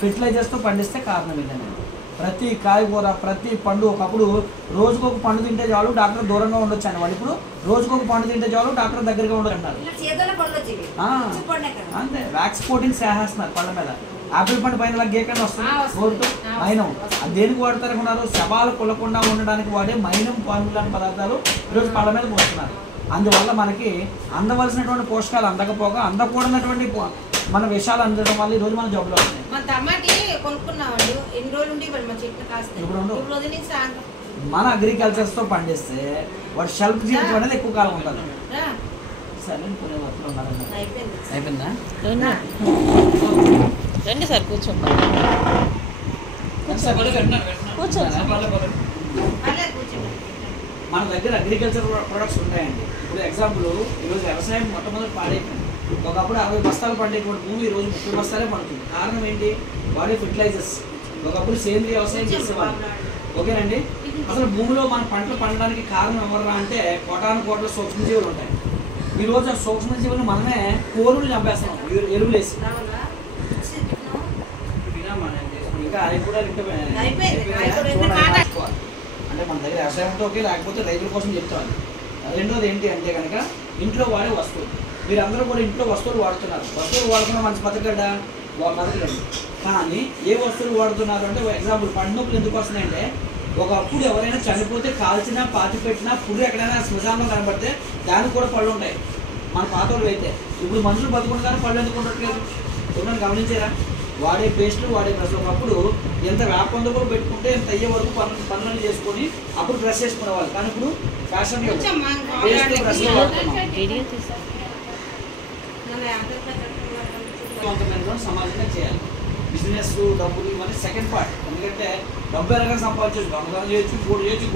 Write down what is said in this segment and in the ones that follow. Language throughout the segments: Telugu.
ఫెర్టిలైజర్స్తో పండిస్తే కారణం ఇదండి. ప్రతి కాయగూర ప్రతి పండు ఒకప్పుడు రోజుకొక పండు తింటే చాలు డాక్టర్ దూరంగా ఉండొచ్చు అని వాళ్ళు ఇప్పుడు రోజుకొక పండు తింటే చాలు డాక్టర్ దగ్గరగా ఉండొచ్చు అంటారు. అంతే వ్యాక్స్ కోటింగ్ చేసేస్తున్నారు పళ్ళ మీద. ఆపిల్ పండు పైన గేకండి వస్తుంది మైనం. అది దేనికి వాడతారనుకున్నారు? శవాలు కులకుండా ఉండడానికి వాడే మైనం పండు లాంటి పదార్థాలు ఈరోజు పళ్ళ మీద పోస్తున్నారు. అందువల్ల మనకి అందవలసినటువంటి పోషకాలు అందకపోగా అందకూడనటువంటి మన విషయాలు అందడం వల్ల ఈరోజు మన జబ్బులు వస్తున్నాయి. మన అగ్రికల్చర్స్తో పండిస్తే వాడు షెల్ఫ్ జీవితం అనేది ఎక్కువ కాలం ఉంటుంది. సరే కొనే వర్క్లో ఉన్నారండి. అయిపోయిందా? రండి సార్ కూర్చోండి. మన దగ్గర అగ్రికల్చర్ ప్రొడక్ట్స్ ఉంటాయండి. ఇప్పుడు ఎగ్జాంపుల్ ఈరోజు వ్యవసాయం మొట్టమొదటి పాడైపోయింది. ఒకప్పుడు 60 బస్తాలు పండేటువంటి భూమి ఈరోజు 30 బస్తాలే పడుతుంది. కారణం ఏంటి? వాడే ఫెర్టిలైజర్స్. ఒకప్పుడు సేంద్రీయ వ్యవసాయం చేసేవాళ్ళు. ఓకేనండి. అసలు భూమిలో మన పంటలు పండడానికి కారణం ఎవరా అంటే కోటాను సూక్ష్మజీవులు ఉంటాయి. ఈరోజు ఆ సూక్ష్మజీవులు మనమే కోరులు చంపేస్తున్నాం ఎరువులేసి. ఇంకా అవి కూడా అంటే మన దగ్గర వ్యవసాయంతో ఓకే, లేకపోతే రైతుల కోసం చెప్తాను. రెండోది ఏంటి అంటే కనుక ఇంట్లో వాడే వస్తువులు. మీరందరూ కూడా ఇంట్లో వస్తువులు వాడుతున్నారు. వస్తువులు వాడుతున్న మంచి బతకడా బతకడండి. కానీ ఏ వస్తువులు వాడుతున్నారు అంటే ఎగ్జాంపుల్ పండు నొప్పులు ఎందుకు వస్తున్నాయంటే ఒకప్పుడు ఎవరైనా చనిపోతే కాల్చినా పాతి పెట్టినా పుర్రు ఎక్కడైనా శ్మశానంలో కనబడితే దానికి కూడా పళ్ళు ఉంటాయి మన పాతోళ్ళు అయితే. ఇప్పుడు మనుషులు బతుకుంటారు పళ్ళు ఎందుకు ఉండట్లేదు? ఎవరైనా గమనించారా? వాడే పేస్టులు వాడే బ్రష్లు. ఒకప్పుడు ఎంత వేపందో కూడా పెట్టుకుంటే ఎంత అయ్యే వరకు పనులను చేసుకొని అప్పుడు బ్రష్ చేసుకునేవాళ్ళు. కానీ ఇప్పుడు ఫ్యాషన్ పేస్టు బ్రష్లు వాడుతున్నాం. సమాజంగా చేయాలి. బిజినెస్ డబ్బులు ఇవన్నీ సెకండ్ పార్ట్. ఎందుకంటే డబ్బు ఎలాగైనా సంపాదించవచ్చు, దొంగతనం చేయొచ్చు, గోడు చేయొచ్చు,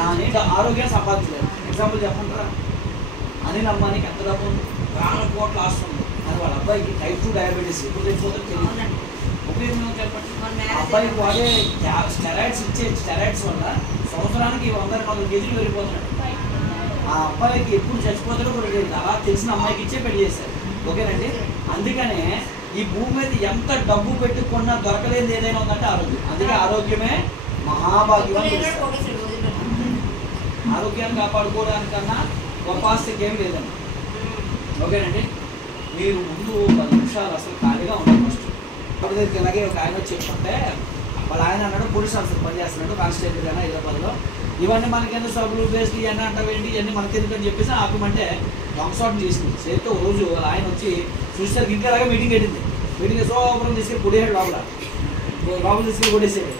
కానీ ఆరోగ్యాన్ని సంపాదించలేదు. ఎగ్జాంపుల్ చెప్పంటారా? అనిల్ అంబానీకి ఎంత డబ్బు ఉంది? 1,000 కోట్ల ఆస్తి ఉంది. కానీ వాళ్ళ అబ్బాయికి టైప్ 2 డయాబెటీస్ ఎప్పుడు తెచ్చిపోతుందో తెలియదు. ఉపయోగం చెప్పండి. అబ్బాయికి వాడే స్టెరాయిడ్స్ వల్ల సంవత్సరానికి 100 కేజీలు వెళ్ళిపోతున్నాడు. ఆ అబ్బాయికి ఎప్పుడు చచ్చిపోతాడో కూడా తెలియదు. అలా తెలిసిన అమ్మాయికి ఇచ్చే పెళ్లి చేశారు. ఓకేనండి. అందుకనే ఈ భూమి మీద ఎంత డబ్బు పెట్టుకున్నా దొరకలేదు ఏదైనా ఉందంటే ఆరోగ్యం. అందుకే ఆరోగ్యమే మహాభాగ్యం. ఆరోగ్యాన్ని కాపాడుకోవడానికన్నా గొప్ప ఆస్తికి ఏం లేదండి. ఓకేనండి. మీరు ముందు 10 నిమిషాలు అసలు ఖాళీగా ఉండాలి. ఫస్ట్ దగ్గరికి ఇలాగే ఒక ఆయన చెప్పుకుంటే వాళ్ళ ఆయన అన్నాడు పోలీస్ ఆఫీసర్ పనిచేస్తున్నాడు కానిస్టేబుల్ అయినా హైదరాబాద్లో. ఇవన్నీ మనకి ఎందుకు సబ్బులు బేస్లు ఇవన్నీ అంటావేంటి, ఇవన్నీ మనకి ఎందుకని చెప్పేసి ఆపమంటే దొంగసాటు చేసింది. చేతితో రోజు వాళ్ళ ఆయన వచ్చి చూసేసరికి ఇంకేలాగా మీటింగ్ పెట్టింది. మీటింగ్ సోపరం తీసుకెళ్ళి పొడియాడు లోపల తీసుకెళ్ళి కొట్టేసాడు.